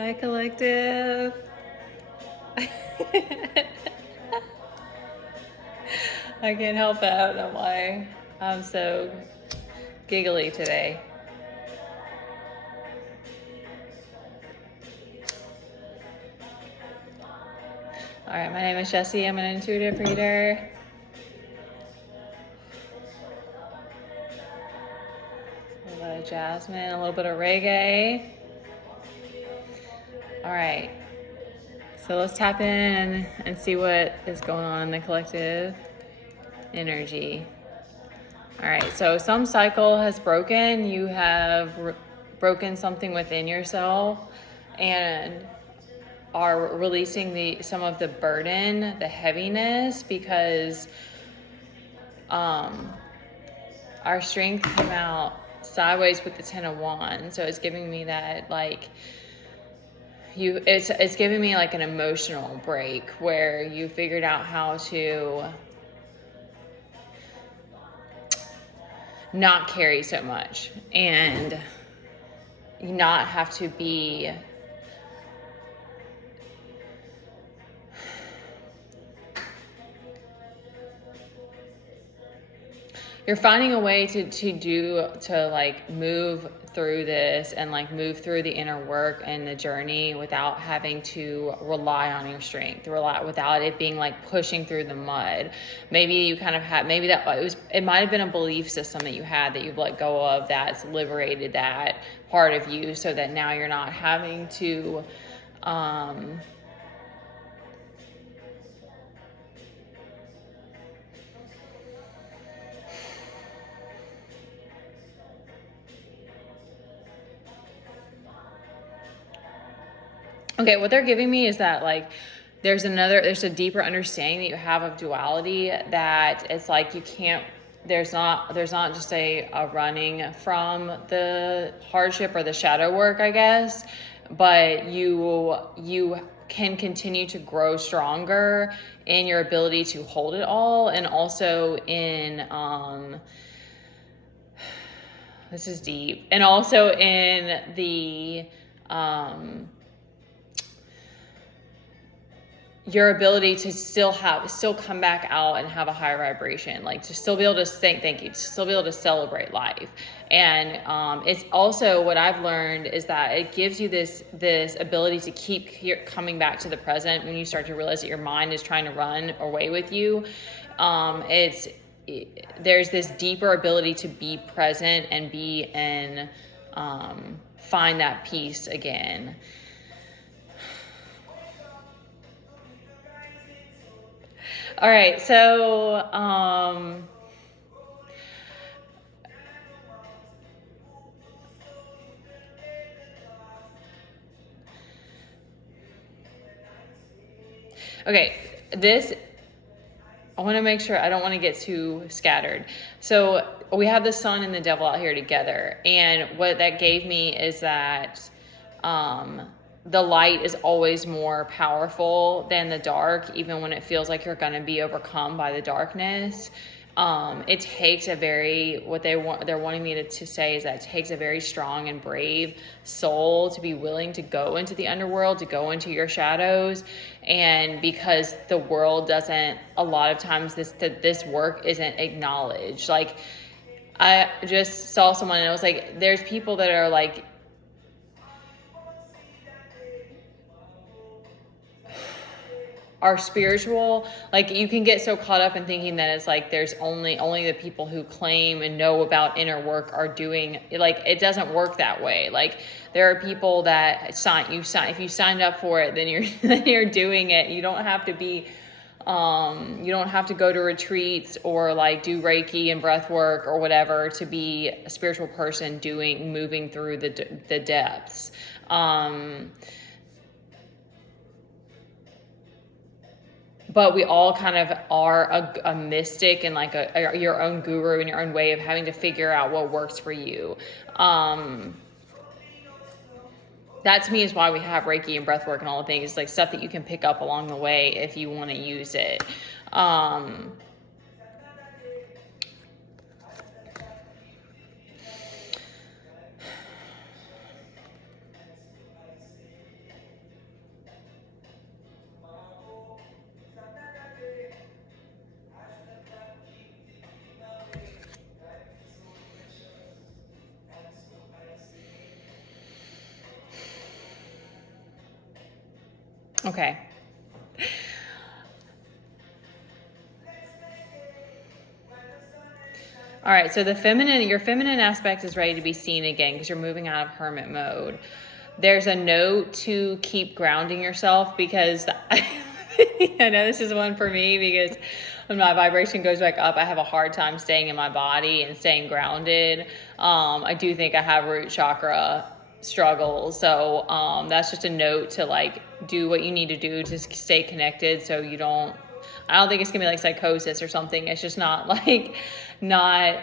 Hi, collective. I can't help it. I don't know why I'm so giggly today. All right, my name is Jessie. I'm an intuitive reader. A little bit of jasmine, a little bit of reggae. All right, so let's tap in and see what is going on in the collective energy. All right, so some cycle has broken. You have broken something within yourself and are releasing some of the burden, the heaviness, because our strength came out sideways with the 10 of Wands. So it's giving me that it's giving me like an emotional break where you figured out how to not carry so much and not have to be you're finding a way to like move through this and like move through the inner work and the journey without having to rely on your strength, without it being like pushing through the mud. Maybe you kind of had, maybe it might have been a belief system that you had that you've let go of that's liberated that part of you so that now you're not having to, okay, what they're giving me is that like there's a deeper understanding that you have of duality, that it's like you can't, there's not just a running from the hardship or the shadow work, I guess, but you can continue to grow stronger in your ability to hold it all, and also in this is deep, and also in the your ability to still come back out and have a higher vibration, like to still be able to thank you, to still be able to celebrate life. And it's also, what I've learned is that it gives you this ability to keep coming back to the present when you start to realize that your mind is trying to run away with you. There's this deeper ability to be present and be in find that peace again. All right, so okay, I want to make sure I don't want to get too scattered. So we have the sun and the devil out here together, and what that gave me is that the light is always more powerful than the dark, even when it feels like you're going to be overcome by the darkness. It takes they're wanting me to say is that it takes a very strong and brave soul to be willing to go into the underworld, to go into your shadows. And because the world doesn't, a lot of times this work isn't acknowledged. Like, I just saw someone and I was like, there's people that are like, are spiritual. Like, you can get so caught up in thinking that it's like there's only the people who claim and know about inner work are doing, like, it doesn't work that way. Like, there are people that if you signed up for it, then you're doing it. You don't have to be you don't have to go to retreats or like do Reiki and breath work or whatever to be a spiritual person moving through the depths. But we all kind of are a mystic and like your own guru and your own way of having to figure out what works for you. That to me is why we have Reiki and breathwork and all the things, like stuff that you can pick up along the way if you want to use it. Okay. All right, so your feminine aspect is ready to be seen again because you're moving out of hermit mode. There's a note to keep grounding yourself because I know this is one for me because when my vibration goes back up, I have a hard time staying in my body and staying grounded. I do think I have root chakra struggles. So that's just a note to like do what you need to do to stay connected so you don't, I don't think it's gonna be like psychosis or something. It's just not like, not,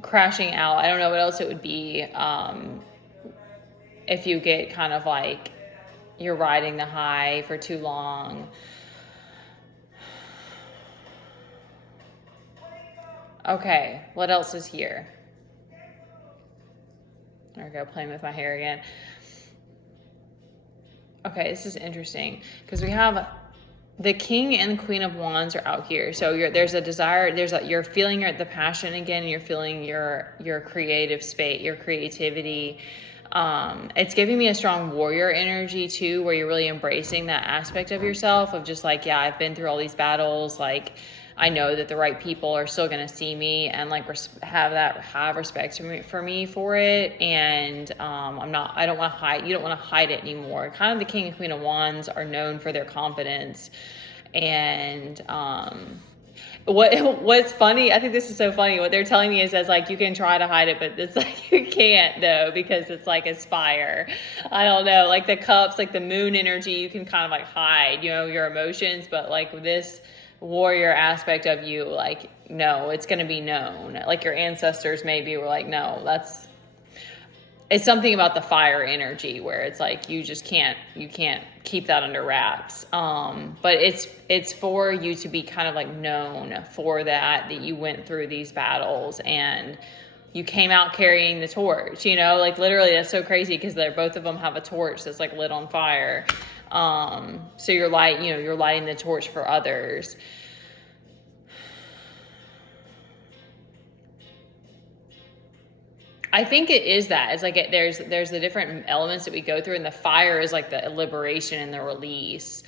crashing out. I don't know what else it would be. If you get kind of like, you're riding the high for too long. Okay, what else is here? There we go, playing with my hair again. Okay, this is interesting because we have the King and Queen of Wands are out here. So there's a desire, you're feeling the passion again, and you're feeling your creative space, your creativity. It's giving me a strong warrior energy too, where you're really embracing that aspect of yourself of just like, yeah, I've been through all these battles. Like, I know that the right people are still going to see me and like have respect for me for it. And I don't want to hide. You don't want to hide it anymore. Kind of the King and Queen of Wands are known for their confidence. And what's funny, I think this is so funny. What they're telling me is as like you can try to hide it, but it's like you can't though, because it's like it's fire. I don't know, like the cups, like the moon energy, you can kind of like hide, your emotions, but like this warrior aspect of you, like, no, it's going to be known. Like your ancestors maybe were like, no, it's something about the fire energy where it's like you can't keep that under wraps. But it's for you to be kind of like known for that you went through these battles and you came out carrying the torch, like literally that's so crazy because both of them have a torch that's like lit on fire. So you're lighting the torch for others. I think it is that. It's like there's the different elements that we go through, and the fire is like the liberation and the release.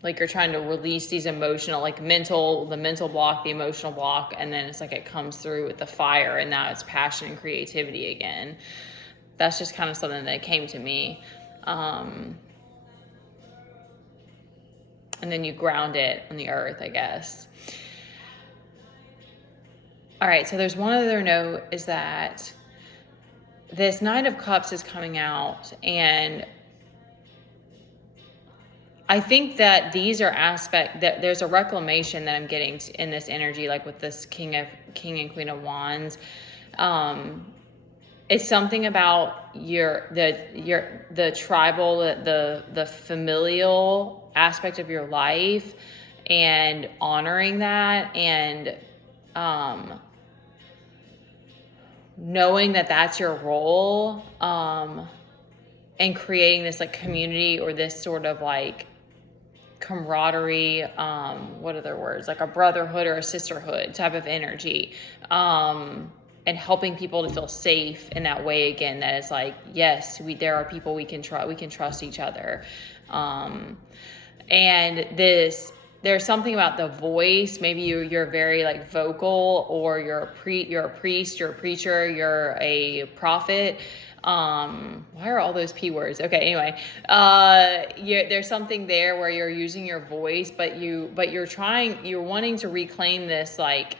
Like you're trying to release these emotional, like the mental block, the emotional block, and then it's like it comes through with the fire, and now it's passion and creativity again. That's just kind of something that came to me. And then you ground it on the earth, I guess. All right, so there's one other note is that this Knight of Cups is coming out, and I think that these are that there's a reclamation that I'm getting in this energy, like with this King and Queen of Wands. It's something about the tribal, the familial aspect of your life, and honoring that, and knowing that that's your role, and creating this like community or this sort of like camaraderie, what are their words, like a brotherhood or a sisterhood type of energy, and helping people to feel safe in that way again, that it's like, yes, there are people we can trust each other. And there's something about the voice. Maybe you're very like vocal, or you're a priest, you're a preacher, you're a prophet. Why are all those P words? Okay, anyway, there's something there where you're using your voice, but you're wanting to reclaim this, like,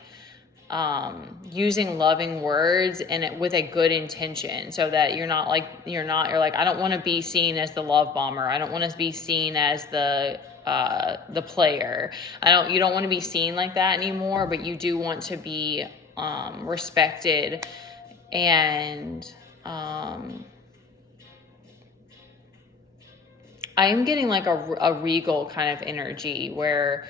using loving words and with a good intention, so that you're like, I don't want to be seen as the love bomber. I don't want to be seen as the player. You don't want to be seen like that anymore, but you do want to be, respected. And, I am getting like a regal kind of energy where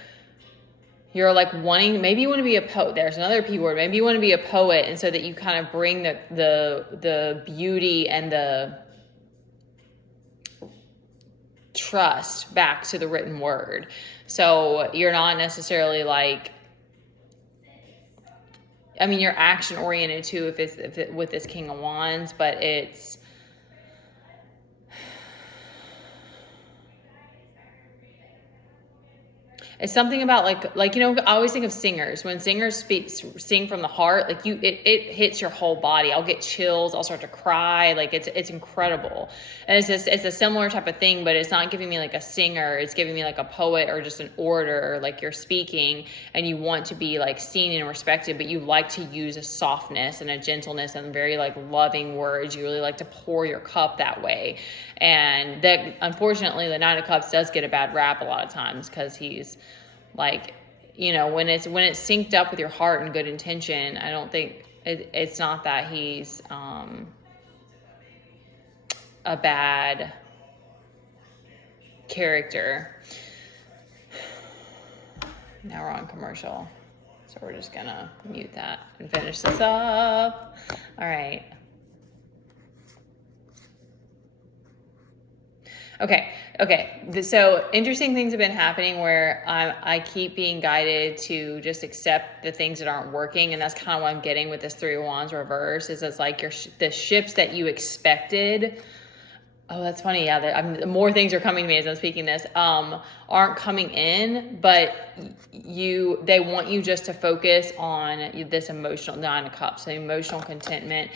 you're like maybe you want to be a poet. There's another P word. Maybe you want to be a poet, and so that you kind of bring the beauty and the trust back to the written word. So you're not necessarily like I mean, you're action oriented too if it with this King of Wands, but it's something about like you know, I always think of singers. When singers sing from the heart, like it hits your whole body. I'll get chills. I'll start to cry. Like it's incredible. And it's a similar type of thing, but it's not giving me like a singer. It's giving me like a poet or just an orator. Like you're speaking and you want to be like seen and respected, but you like to use a softness and a gentleness and very like loving words. You really like to pour your cup that way. And that, unfortunately, the Nine of Cups does get a bad rap a lot of times because he's like, you know, when it's synced up with your heart and good intention, I don't think it's not that he's a bad character. Now we're on commercial, so we're just gonna mute that and finish this up. All right. Okay. So interesting things have been happening where I keep being guided to just accept the things that aren't working. And that's kind of what I'm getting with this Three of Wands reverse is it's like the shifts that you expected. Oh, that's funny. Yeah. More things are coming to me as I'm speaking this, aren't coming in, but they want you just to focus on this emotional Nine of Cups, so emotional contentment.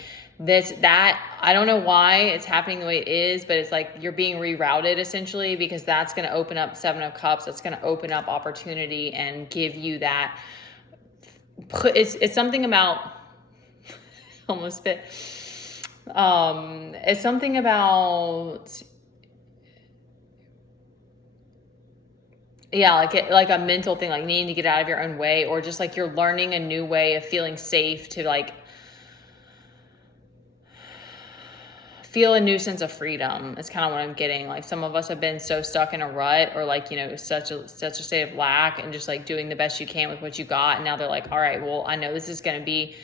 I don't know why it's happening the way it is, but it's like you're being rerouted essentially, because that's going to open up Seven of Cups. That's going to open up opportunity and give you that. It's something about almost spit. It's something about, yeah, like a mental thing, like needing to get out of your own way, or just like you're learning a new way of feeling safe to like feel a new sense of freedom. It's kind of what I'm getting. Like some of us have been so stuck in a rut or like, you know, such a state of lack and just like doing the best you can with what you got. And now they're like, all right, well, I know this is going to be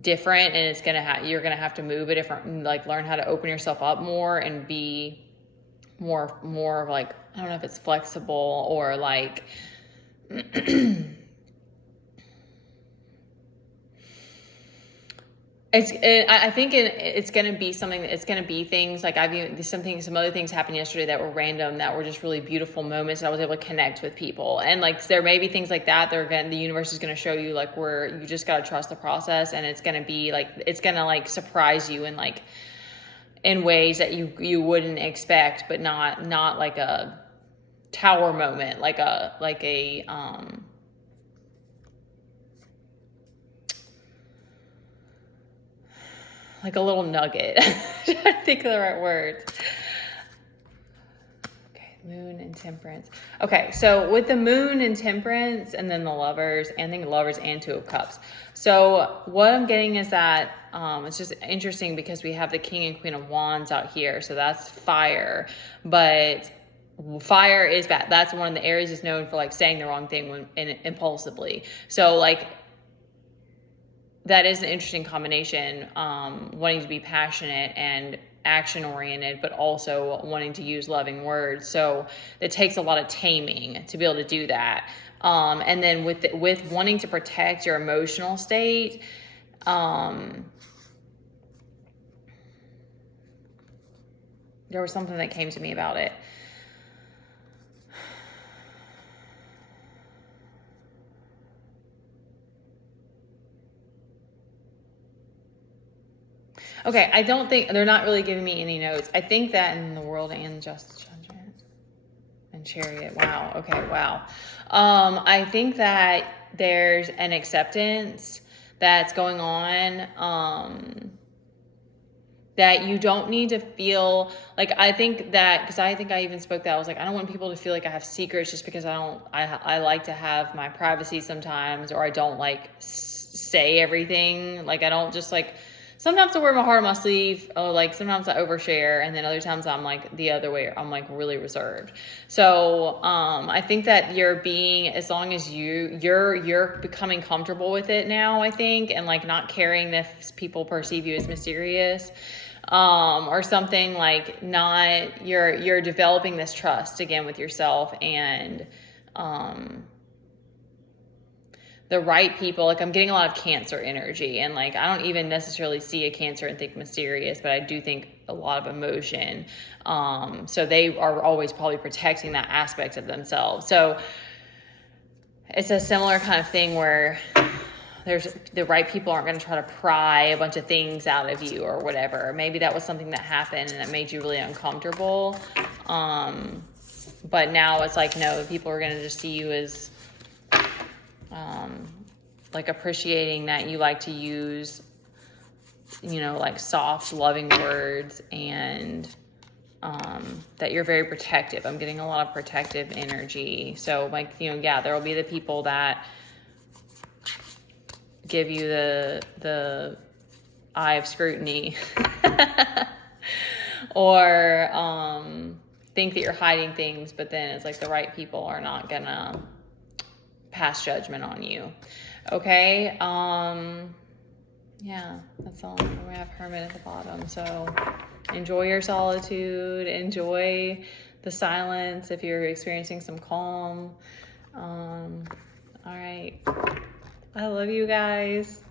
different and it's going to you're going to have to move a different, like learn how to open yourself up more and be more like, I don't know if it's flexible or like, I think it's going to be something that it's going to be things like some other things happened yesterday that were random, that were just really beautiful moments. And I was able to connect with people. And like, there may be things like that. The universe is going to show you like where you just got to trust the process. And it's going to be like, it's going to like surprise you in like, in ways that you wouldn't expect, but not like a tower moment, like a little nugget. I think of the right words. Okay, Moon and Temperance. Okay, so with the Moon and Temperance, and then the Lovers, and then Lovers and Two of Cups. So what I'm getting is that it's just interesting because we have the King and Queen of Wands out here. So that's fire, but fire is bad. That's one of the Aries is known for like saying the wrong thing impulsively. So like, that is an interesting combination, wanting to be passionate and action oriented, but also wanting to use loving words. So it takes a lot of taming to be able to do that. And then with wanting to protect your emotional state, there was something that came to me about it. Okay, I don't think, they're not really giving me any notes. I think that in the World and Justice Judgment and Chariot. Wow. Okay. Wow. I think that there's an acceptance that's going on, that you don't need to feel like, I think that, because I think I even spoke that, I was like, I don't want people to feel like I have secrets just because I like to have my privacy sometimes, or I don't like say everything. Like, I don't just like, sometimes I wear my heart on my sleeve. Oh, like sometimes I overshare, and then other times I'm like the other way. I'm like really reserved. So I think that you're being, as long as you're becoming comfortable with it now, I think, and like not caring if people perceive you as mysterious, or something, like not, you're developing this trust again with yourself, and the right people. Like I'm getting a lot of Cancer energy, and like I don't even necessarily see a Cancer and think mysterious, but I do think a lot of emotion. So they are always probably protecting that aspect of themselves. So it's a similar kind of thing where there's the right people aren't going to try to pry a bunch of things out of you or whatever. Maybe that was something that happened and it made you really uncomfortable. But now it's like, no, people are going to just see you as like appreciating that you like to use, you know, like soft, loving words, and that you're very protective. I'm getting a lot of protective energy. So like, you know, yeah, there will be the people that give you the eye of scrutiny or think that you're hiding things, but then it's like the right people are not gonna pass judgment on you. Okay. Yeah, that's all. We have Hermit at the bottom. So enjoy your solitude, enjoy the silence if you're experiencing some calm. All right. I love you guys.